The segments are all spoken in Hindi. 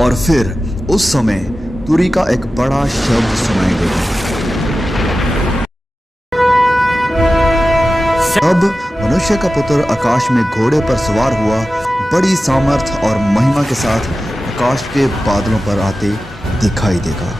और फिर उस समय तुरी का एक बड़ा शब्द सुनाई देगा। अब मनुष्य का पुत्र आकाश में घोड़े पर सवार हुआ बड़ी सामर्थ और महिमा के साथ आकाश के बादलों पर आते दिखाई देगा।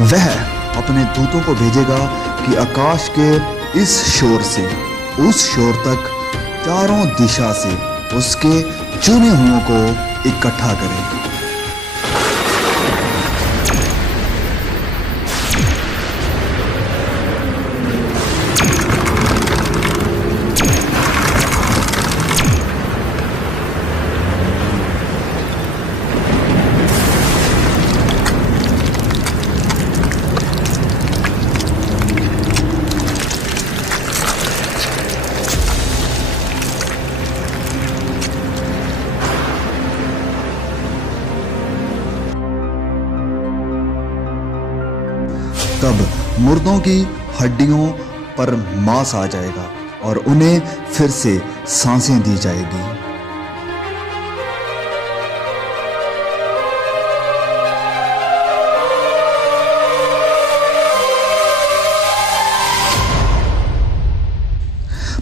वह अपने दूतों को भेजेगा कि आकाश के इस शोर से उस शोर तक चारों दिशा से उसके चुने हुओं को इकट्ठा करें। तब मुर्दों की हड्डियों पर मांस आ जाएगा और उन्हें फिर से सांसें दी जाएगी।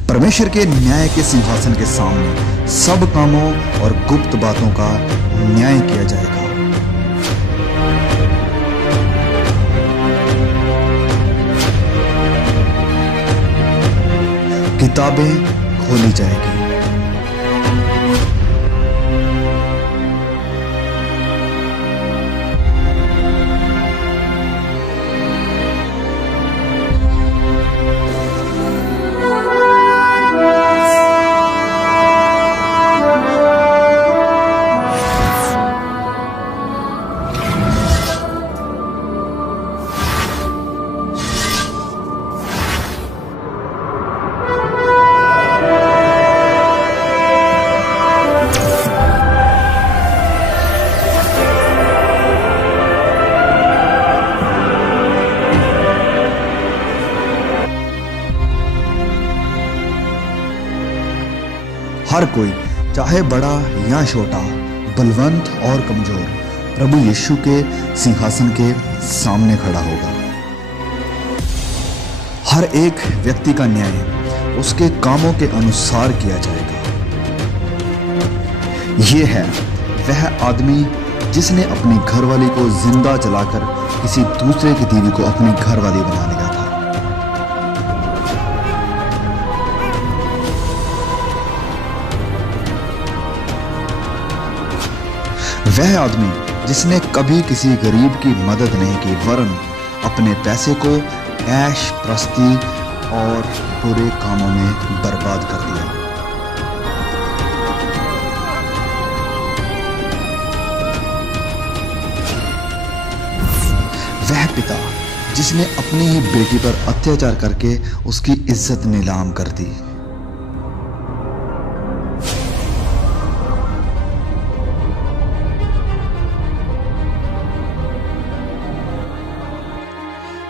परमेश्वर के न्याय के सिंहासन के सामने सब कामों और गुप्त बातों का न्याय किया जाएगा। किताबें खोली जाएगी। हर कोई, चाहे बड़ा या छोटा, बलवंत और कमजोर, प्रभु यीशु के सिंहासन के सामने खड़ा होगा। हर एक व्यक्ति का न्याय उसके कामों के अनुसार किया जाएगा। ये है वह आदमी जिसने अपनी घरवाली को जिंदा जलाकर किसी दूसरे की बीवी को अपनी घरवाली बना लिया था। वह आदमी जिसने कभी किसी गरीब की मदद नहीं की, वरन अपने पैसे को ऐश प्रस्ती और बुरे कामों में बर्बाद कर दिया। पिता जिसने अपनी ही बेटी पर अत्याचार करके उसकी इज्जत नीलाम कर दी।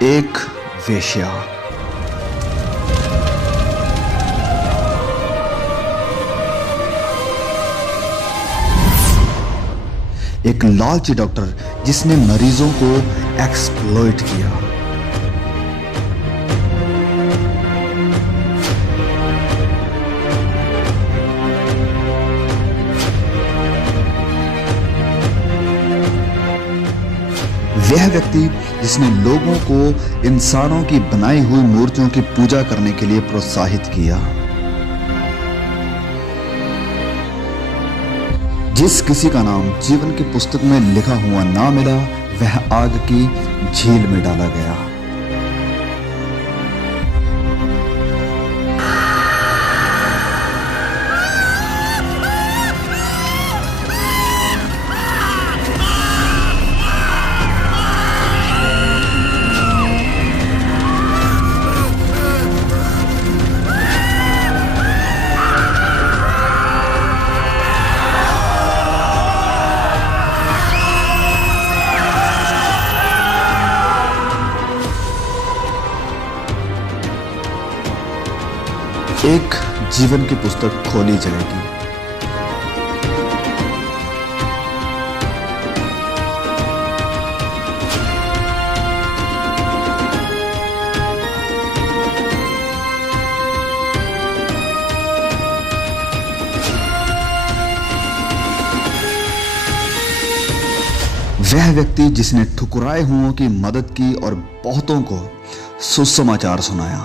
एक वेश्या। एक लालची डॉक्टर जिसने मरीजों को एक्सप्लॉइट किया। वह व्यक्ति जिसने लोगों को इंसानों की बनाई हुई मूर्तियों की पूजा करने के लिए प्रोत्साहित किया। जिस किसी का नाम जीवन की पुस्तक में लिखा हुआ ना मिला, वह आग की झील में डाला गया। एक जीवन की पुस्तक खोली जाएगी। वह व्यक्ति जिसने ठुकराए हुओं की मदद की और बहुतों को सुसमाचार सुनाया।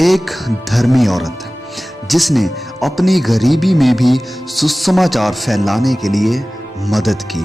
एक धर्मी औरत जिसने अपनी गरीबी में भी सुसमाचार फैलाने के लिए मदद की।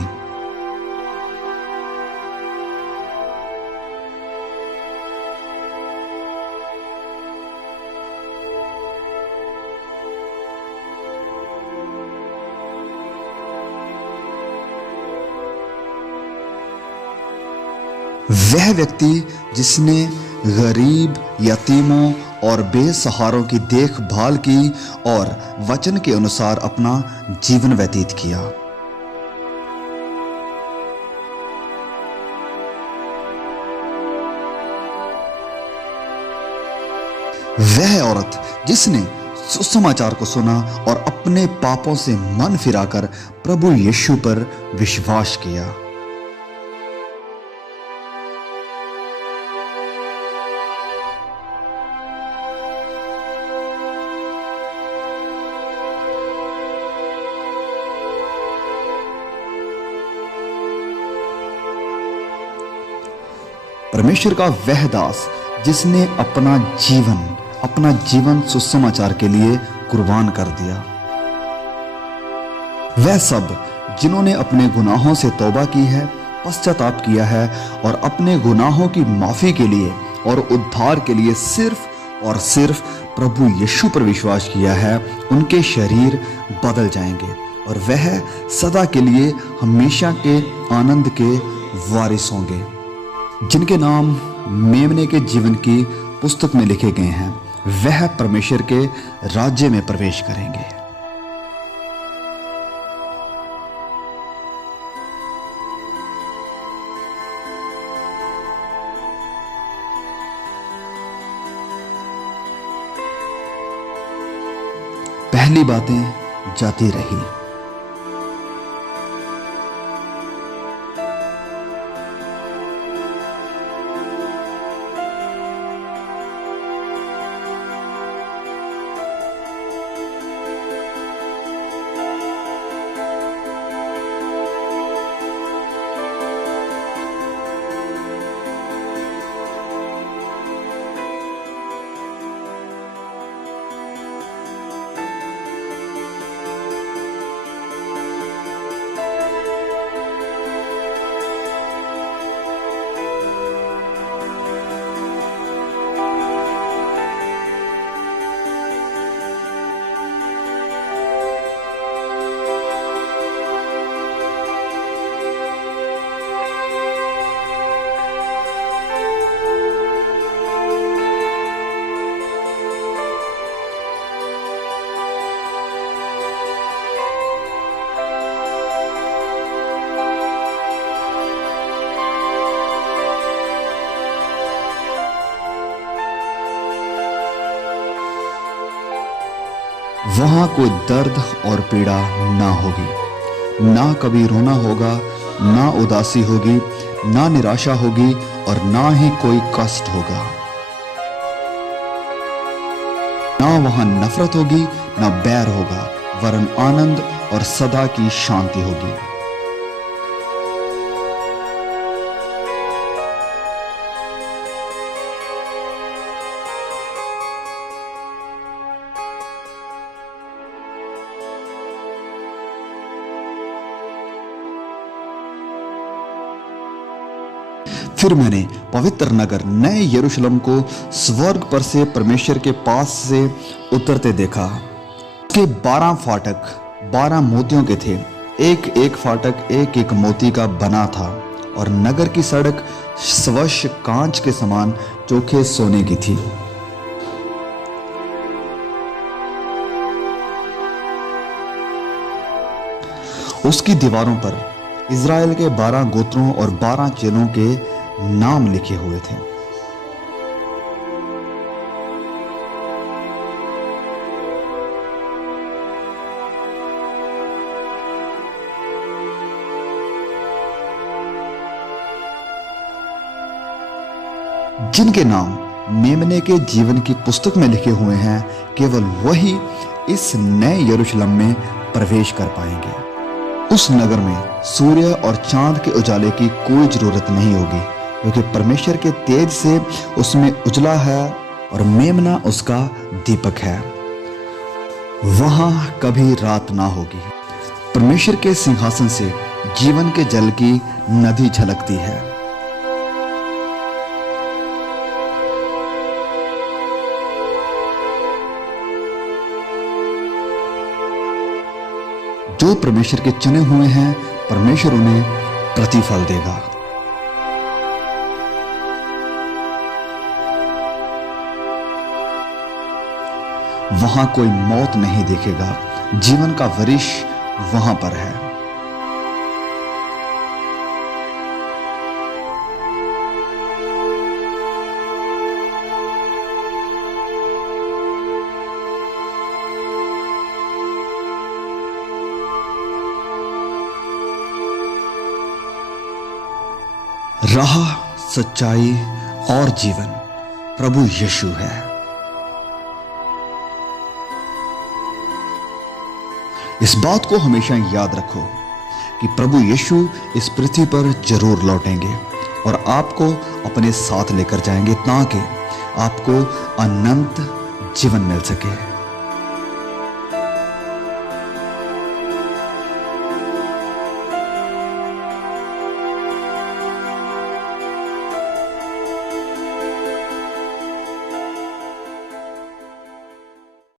वह व्यक्ति जिसने गरीब, यतीमों और बेसहारों की देखभाल की और वचन के अनुसार अपना जीवन व्यतीत किया। वह औरत जिसने सुसमाचार को सुना और अपने पापों से मन फिराकर प्रभु यीशु पर विश्वास किया। परमेश्वर का वह दास जिसने अपना जीवन सुसमाचार के लिए कुर्बान कर दिया। वह सब जिन्होंने अपने गुनाहों से तौबा की है, पश्चाताप किया है और अपने गुनाहों की माफी के लिए और उद्धार के लिए सिर्फ और सिर्फ प्रभु यीशु पर विश्वास किया है, उनके शरीर बदल जाएंगे और वह सदा के लिए हमेशा के आनंद के वारिस होंगे, जिनके नाम मेमने के जीवन की पुस्तक में लिखे गए हैं। वह परमेश्वर के राज्य में प्रवेश करेंगे। पहली बातें जाती रही। वहां कोई दर्द और पीड़ा ना होगी, ना कभी रोना होगा, ना उदासी होगी, ना निराशा होगी और ना ही कोई कष्ट होगा। ना वहां नफरत होगी, ना बैर होगा, वरन आनंद और सदा की शांति होगी। फिर मैंने पवित्र नगर नए यरूशलेम को स्वर्ग पर से परमेश्वर के पास से उतरते देखा। उसके 12 फाटक 12 मोतियों के थे, एक एक फाटक एक एक मोती का बना था, और नगर की सड़क स्वच्छ कांच के समान चोखे सोने की थी। उसकी दीवारों पर इज़राइल के 12 गोत्रों और 12 चेलों के नाम लिखे हुए थे। जिनके नाम मेमने के जीवन की पुस्तक में लिखे हुए हैं, केवल वही इस नए यरूशलेम में प्रवेश कर पाएंगे। उस नगर में सूर्य और चांद के उजाले की कोई जरूरत नहीं होगी, क्योंकि परमेश्वर के तेज से उसमें उजला है और मेमना उसका दीपक है। वहां कभी रात ना होगी। परमेश्वर के सिंहासन से जीवन के जल की नदी झलकती है। जो परमेश्वर के चुने हुए हैं, परमेश्वर उन्हें प्रतिफल देगा। वहां कोई मौत नहीं देखेगा, जीवन का वृक्ष वहां पर है। राह, सच्चाई और जीवन प्रभु यीशु है। इस बात को हमेशा याद रखो कि प्रभु यीशु इस पृथ्वी पर जरूर लौटेंगे और आपको अपने साथ लेकर जाएंगे, ताकि आपको अनंत जीवन मिल सके।